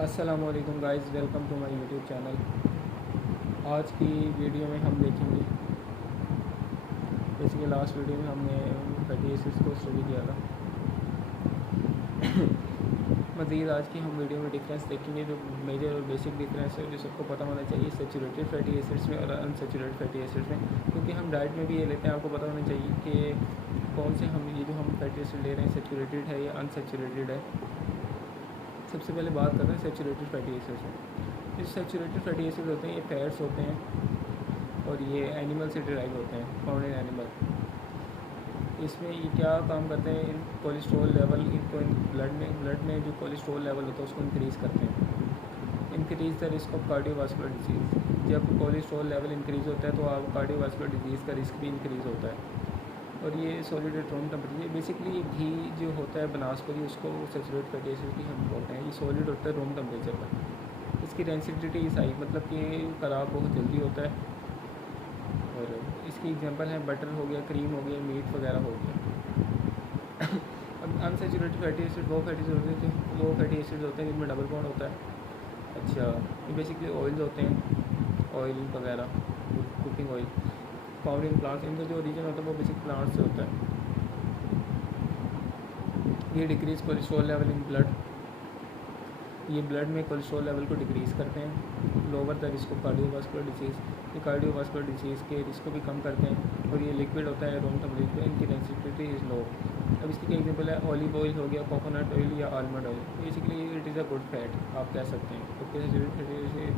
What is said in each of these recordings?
अस्सलाम वालेकुम guys, welcome to my YouTube channel. आज की वीडियो में हम देखेंगे, जैसे कि लास्ट वीडियो में हमने फैटी एसिड्स को स्टडी किया था। मज़ीद आज की हम वीडियो में डिफरेंस देखेंगे, जो मेजर और बेसिक डिफरेंस है जो सबको पता होना चाहिए सैचुरेटेड फैटी एसिड्स में और अनसैचुरेटेड फैटी एसिड्स में, क्योंकि हम डाइट में भी ये लेते हैं। आपको पता होना चाहिए कि कौन से ये जो हम फैटी एसिड ले रहे हैं सैचुरेटेड है या अनसैचुरेटेड है। सबसे पहले बात करते हैं सैचुरेटेड फैटी एसिड्स में। जो सैचुरेटेड फैटी एसिड होते हैं ये फैट्स होते हैं और ये एनिमल से डिराइव होते हैं, फाउंड इन एनिमल। इसमें ये क्या काम करते हैं, इन कोलेस्ट्रॉल लेवल इनको ब्लड में जो कोलेस्ट्रॉल लेवल होता है उसको इंक्रीज़ करते हैं। Increase the risk of cardiovascular disease. जब कोलेस्ट्रॉल लेवल इंक्रीज़ होता है तो आप कार्डियोवास्कुलर डिजीज़ का रिस्क भी इंक्रीज़ होता है। और ये solid at room temperature, basically घी जो होता है बनास्पति, उसको सैचुरेटेड फैटी एसिड भी हम बोलते हैं। ये सॉलिड होता है रूम टेम्परेचर पर। इसकी डेंसिटी इज हाई, मतलब कि ख़राब बहुत जल्दी होता है। और इसकी एग्जांपल है बटर हो गया, क्रीम हो गया, मीट वगैरह हो गया। अब अनसैचुरेटेड फैटी एसिड वो फैटी एसिड होते हैं जिनमें डबल बॉन्ड होता है। अच्छा, ये बेसिकली ऑयल्स होते हैं, ऑयल वगैरह, cooking oil found in plants. इनका जो ओरिजिन होता है वो बेसिक प्लांट से होता है। ये decrease cholesterol level in blood, ये ब्लड में कोलेस्ट्रॉल लेवल को डिक्रीज़ करते हैं। Lower the risk of cardiovascular disease, ये कार्डियोवास्कुलर डिजीज़ के रिस्क को भी कम करते हैं। और ये लिक्विड होता है रूम टेम्परेचर पे, इनकी डेंसिटी इज़ लो। अब इसकी क्या एग्जांपल है, ऑलिव ऑयल हो गया, कोकोनट ऑयल या almond oil. Basically it is a good fat, आप कह सकते हैं, okay,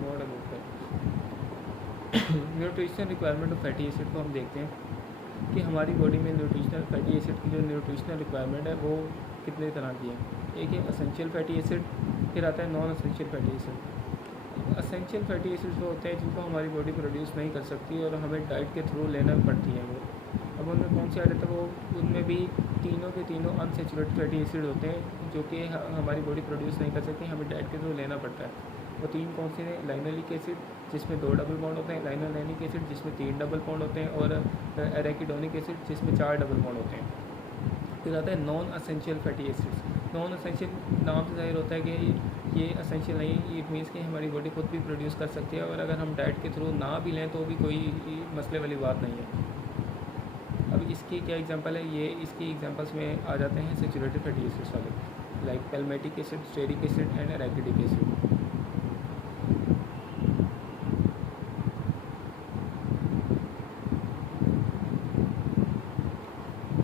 not a good fat. Nutrition requirement of fatty acid को हम देखते हैं कि हमारी बॉडी में न्यूट्रिशनल फैटी एसिड की जो न्यूट्रिशनल रिक्वायरमेंट है वो कितने तरह की है। एक है असेंशियल फैटी एसिड, फिर आता है non essential fatty acid. Essential fatty acids वो होते हैं जिनको हमारी बॉडी प्रोड्यूस नहीं कर सकती और हमें डाइट के थ्रू लेना पड़ती है वो। अब उनमें कौन से आ जाते हैं, वो उनमें भी तीनों के तीनों अनसैचुरेटेड फैटी एसिड होते हैं जो कि हमारी बॉडी प्रोड्यूस नहीं कर सकती, हमें डाइट के थ्रू लेना पड़ता है। वो तीन कौन से हैं, लाइनोलिक एसिड जिसमें 2 डबल बॉन्ड होते हैं, लाइनोलेनिक एसिड जिसमें 3 डबल बॉन्ड होते हैं, और एराकिडोनिक एसिड जिसमें 4 डबल बॉन्ड होते हैं। फिर आता है non essential fatty acids. Non essential नाम से जाहिर होता है कि ये असेंशियल नहीं है, इट मीन्स कि हमारी बॉडी खुद भी प्रोड्यूस कर सकती है, और अगर हम डाइट के थ्रू ना भी लें तो भी कोई मसले वाली बात नहीं है। अब इसकी क्या एग्जांपल है, ये इसकी एग्जांपल्स में आ जाते हैं सैचुरेटेड फैटी एसिड्स वाले, like palmitic acid, stearic acid and arachidic acid.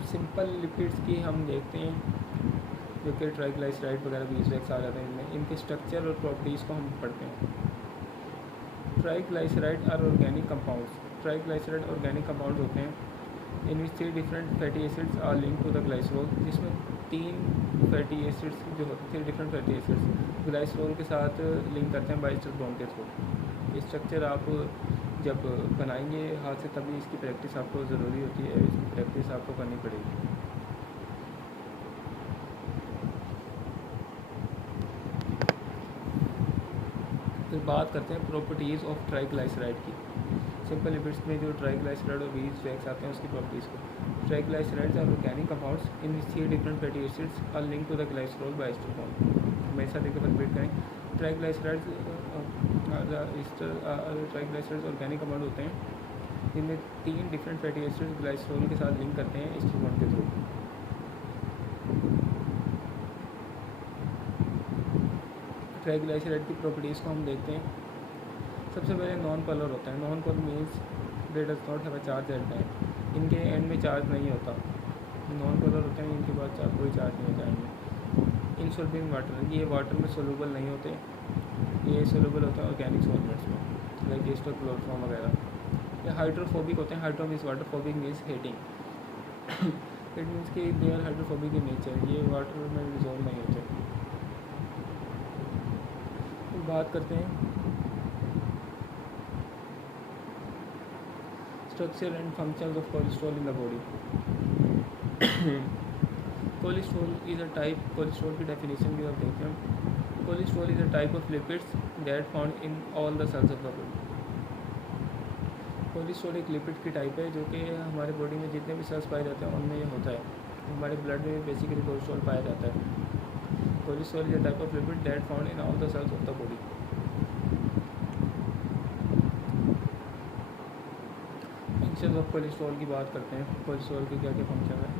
Simple lipids की हम देखते हैं जो कि ट्राइग्लाइसराइड वगैरह बीसरेक्स आ जाते हैं इनमें। इनके स्ट्रक्चर और प्रॉपर्टीज़ को हम पढ़ते हैं। Triglyceride are organic compounds. Triglyceride organic compound होते हैं in which 3 different fatty acids are link to the glycerol, जिसमें 3 फैटी एसिड्स जो होते हैं, 3 डिफरेंट फैटी एसिड्स ग्लाइसरोल के साथ लिंक करते हैं बाइस्टर बॉन्ड के थ्रू। ये स्ट्रक्चर आप जब बनाएंगे हाथ से तभी इसकी प्रैक्टिस आपको ज़रूरी होती है, इसकी प्रैक्टिस आपको करनी पड़ेगी। फिर बात करते हैं प्रॉपर्टीज़ ऑफ ट्राइग्लाइसराइड की। सिंपल लिपिड्स में जो ट्राइग्लाइसराइड और बीसरेक्स आते हैं उसकी प्रॉपर्टीज़ को। Triglycerides are organic compounds in 3 different fatty acids are link to the glycerol by ester bond. हमें साथ एक रिपीट करें, ट्राइग्लाइसराइड्स ऑर्गेनिक कंपाउंड होते हैं जिनमें 3 डिफरेंट फैटी एसिड्स ग्लाइसरोल के साथ लिंक करते हैं एस्टर बॉन्ड के थ्रू। ट्राइग्लाइसराइड की प्रॉपर्टीज़ को हम देखते हैं। सबसे पहले नॉन पोलर होता है। Non polar means they does not have a charge at the end, इनके एंड में चार्ज नहीं होता। नॉन पोलर होते हैं, इनके पास कोई चार्ज नहीं होता इनमें। इनसॉल्युबल इन वाटर, ये वाटर में सोलूबल नहीं होते, ये सोलूबल होते हैं ऑर्गेनिक सॉल्वेंट्स में, लाइक एस्टर, क्लोरोफॉर्म वगैरह। ये हाइड्रोफोबिक होते हैं। Hydro means water, phobic means hating. It means कि they are hydrophobic in nature, ये वाटर में डिजोल्व नहीं होते। बात करते हैं structure and functions of cholesterol in the body. Cholesterol is a type, cholesterol की डेफिनेशन भी आप देखते हैं। Cholesterol is a type of lipids that found in all the cells of the body. Cholesterol एक लिपिड की type है जो कि हमारे बॉडी में जितने भी सेल्स पाए जाते हैं उनमें ये होता है। हमारे ब्लड में बेसिकली कोलेस्ट्रॉल पाया जाता है। Cholesterol is a type of lipid that found in all the cells of the body. Function of cholesterol की बात करते हैं। कोलेस्ट्रॉल के क्या क्या फंक्शन है।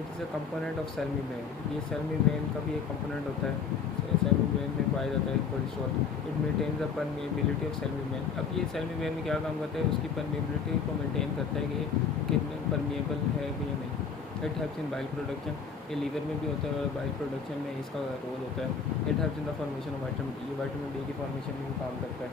It is a component of cell membrane. ये सेल मेम्ब्रेन का भी एक कंपोनेंट होता है। सेल मेम्ब्रेन में पाया जाता है cholesterol. It maintains the permeability of cell membrane. अब ये सेल मेम्ब्रेन में क्या काम करता है, उसकी परमेबिलिटी को मेंटेन करता है कि कितने परमेबल है या नहीं। It helps in bile production. ये लीवर में भी होता है और बाइल प्रोडक्शन में इसका रोल होता है। It helps in the formation of vitamin D. ये विटामिन डी की फॉर्मेशन में भी काम करता है।